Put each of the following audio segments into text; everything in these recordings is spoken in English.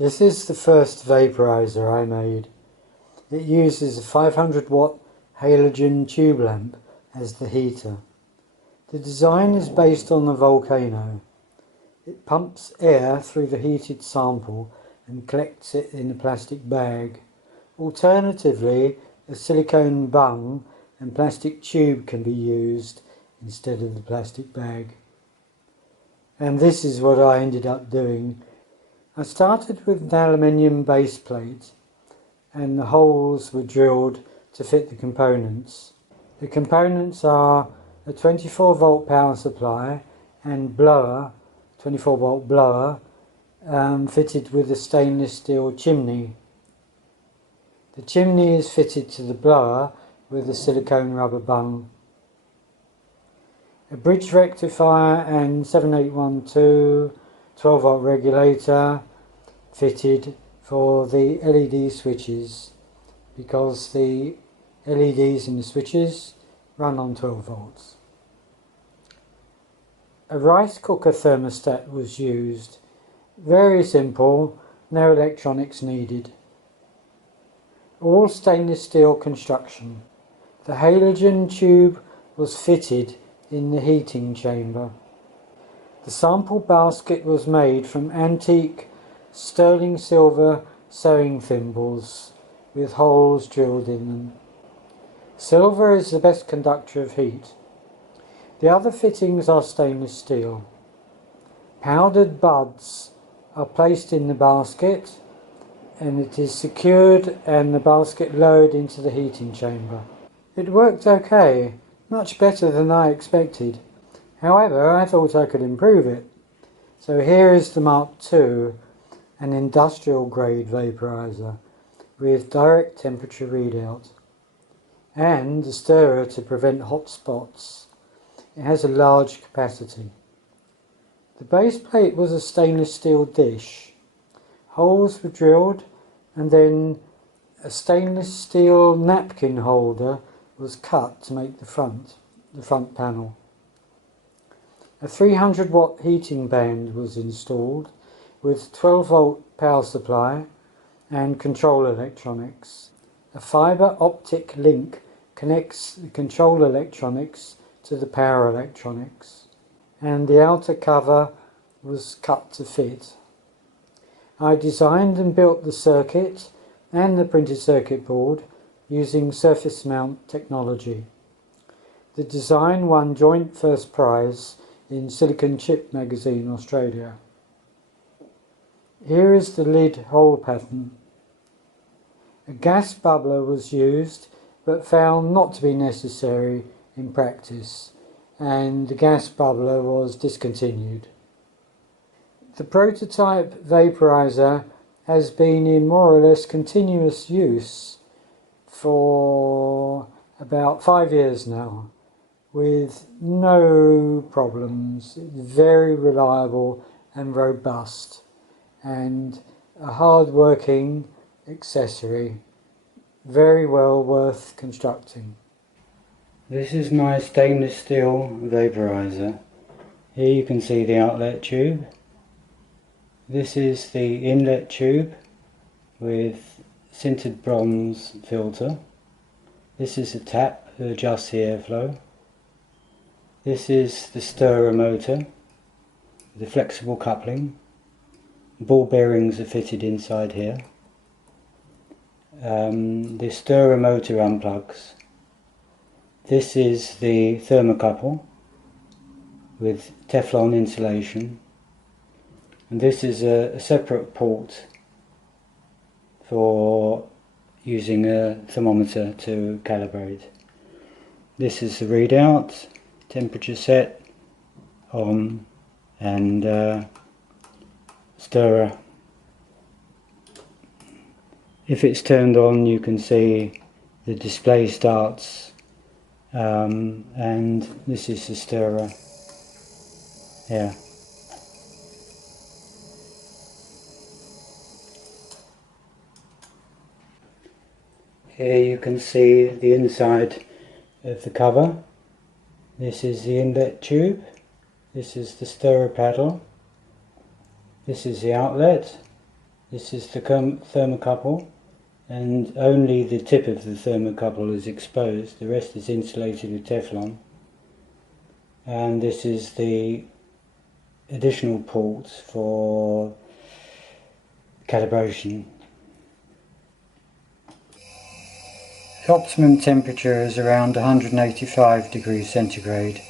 This is the first vaporizer I made. It uses a 500 watt halogen tube lamp as the heater. The design is based on the Volcano. It pumps air through the heated sample and collects it in a plastic bag. Alternatively, a silicone bung and plastic tube can be used instead of the plastic bag. And this is what I ended up doing. I started with an aluminium base plate and the holes were drilled to fit the components. The components are a 24 volt power supply and blower, 24 volt blower, fitted with a stainless steel chimney. The chimney is fitted to the blower with a silicone rubber bung. A bridge rectifier and 7812 12 volt regulator fitted for the LED switches, because the LEDs in the switches run on 12 volts. A rice cooker thermostat was used. Very simple, no electronics needed. All stainless steel construction. The halogen tube was fitted in the heating chamber. The sample basket was made from antique sterling silver sewing thimbles with holes drilled in them. Silver is the best conductor of heat. The other fittings are stainless steel. Powdered buds are placed in the basket and it is secured and the basket lowered into the heating chamber. It worked okay, much better than I expected. However, I thought I could improve it. So here is the Mark II, an industrial grade vaporizer with direct temperature readout and a stirrer to prevent hot spots. It has a large capacity. The base plate was a stainless steel dish. Holes were drilled and then a stainless steel napkin holder was cut to make the front panel. A 300 watt heating band was installed with 12 volt power supply and control electronics. A fibre optic link connects the control electronics to the power electronics, and the outer cover was cut to fit. I designed and built the circuit and the printed circuit board using surface mount technology. The design won joint first prize in Silicon Chip magazine, Australia. Here is the lid hole pattern. A gas bubbler was used but found not to be necessary in practice, and the gas bubbler was discontinued. The prototype vaporizer has been in more or less continuous use for about 5 years now, with no problems. It's very reliable and robust, and a hard-working accessory, very well worth constructing. This is my stainless steel vaporizer. Here you can see the outlet tube. This is the inlet tube with sintered bronze filter. This is a tap that adjusts the airflow. This is the stirrer motor, the flexible coupling. Ball bearings are fitted inside here. The stirrer motor unplugs. This is the thermocouple with Teflon insulation, and this is a separate port for using a thermometer to calibrate. This is the readout, temperature set, on, and stirrer. If it's turned on, you can see the display starts, and this is the stirrer here. Here you can see the inside of the cover. This is the inlet tube, this is the stirrer paddle, this is the outlet, This is the thermocouple, and only the tip of the thermocouple is exposed, the rest is insulated with Teflon. And this is the additional ports for calibration. The optimum temperature is around 185 degrees centigrade.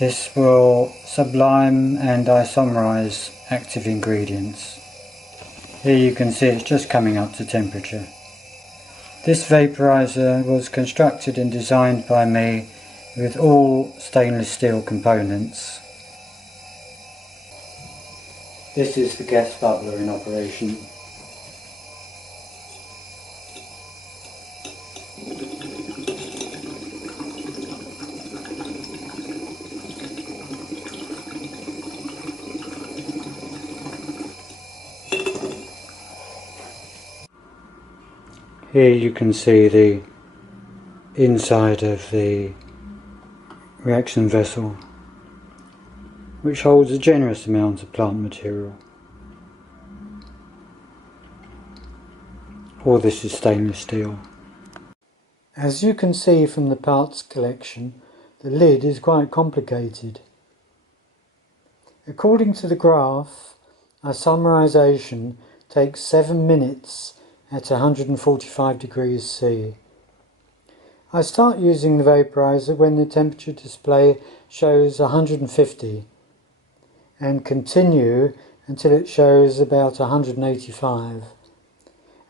This will sublime and isomerize active ingredients. Here you can see it's just coming up to temperature. This vaporizer was constructed and designed by me with all stainless steel components. This is the gas bubbler in operation. Here you can see the inside of the reaction vessel, which holds a generous amount of plant material. All this is stainless steel. As you can see from the parts collection, the lid is quite complicated. According to the graph, isomerization takes 7 minutes at 145 degrees C. I start using the vaporizer when the temperature display shows 150 and continue until it shows about 185.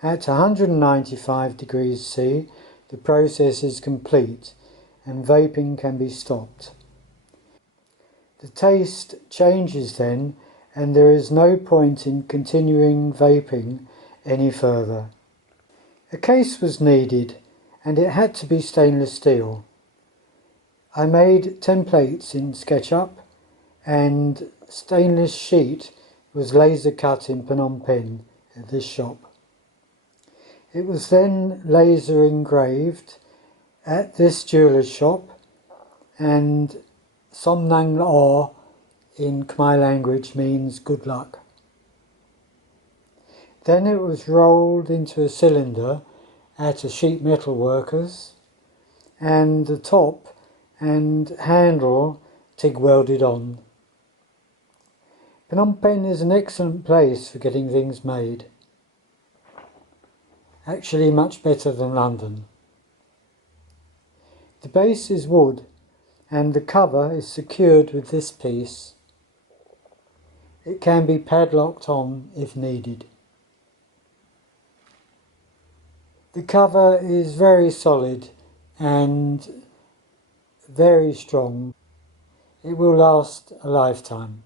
At 195 degrees C, the process is complete and vaping can be stopped. The taste changes then, and there is no point in continuing vaping any further. A case was needed and it had to be stainless steel. I made templates in SketchUp and stainless sheet was laser cut in Phnom Penh at this shop. It was then laser engraved at this jeweller's shop, and Som Nang Law in Khmer language means good luck. Then it was rolled into a cylinder at a sheet metal worker's, and the top and handle TIG welded on. Phnom Penh is an excellent place for getting things made. Actually much better than London. The base is wood and the cover is secured with this piece. It can be padlocked on if needed. The cover is very solid and very strong. It will last a lifetime.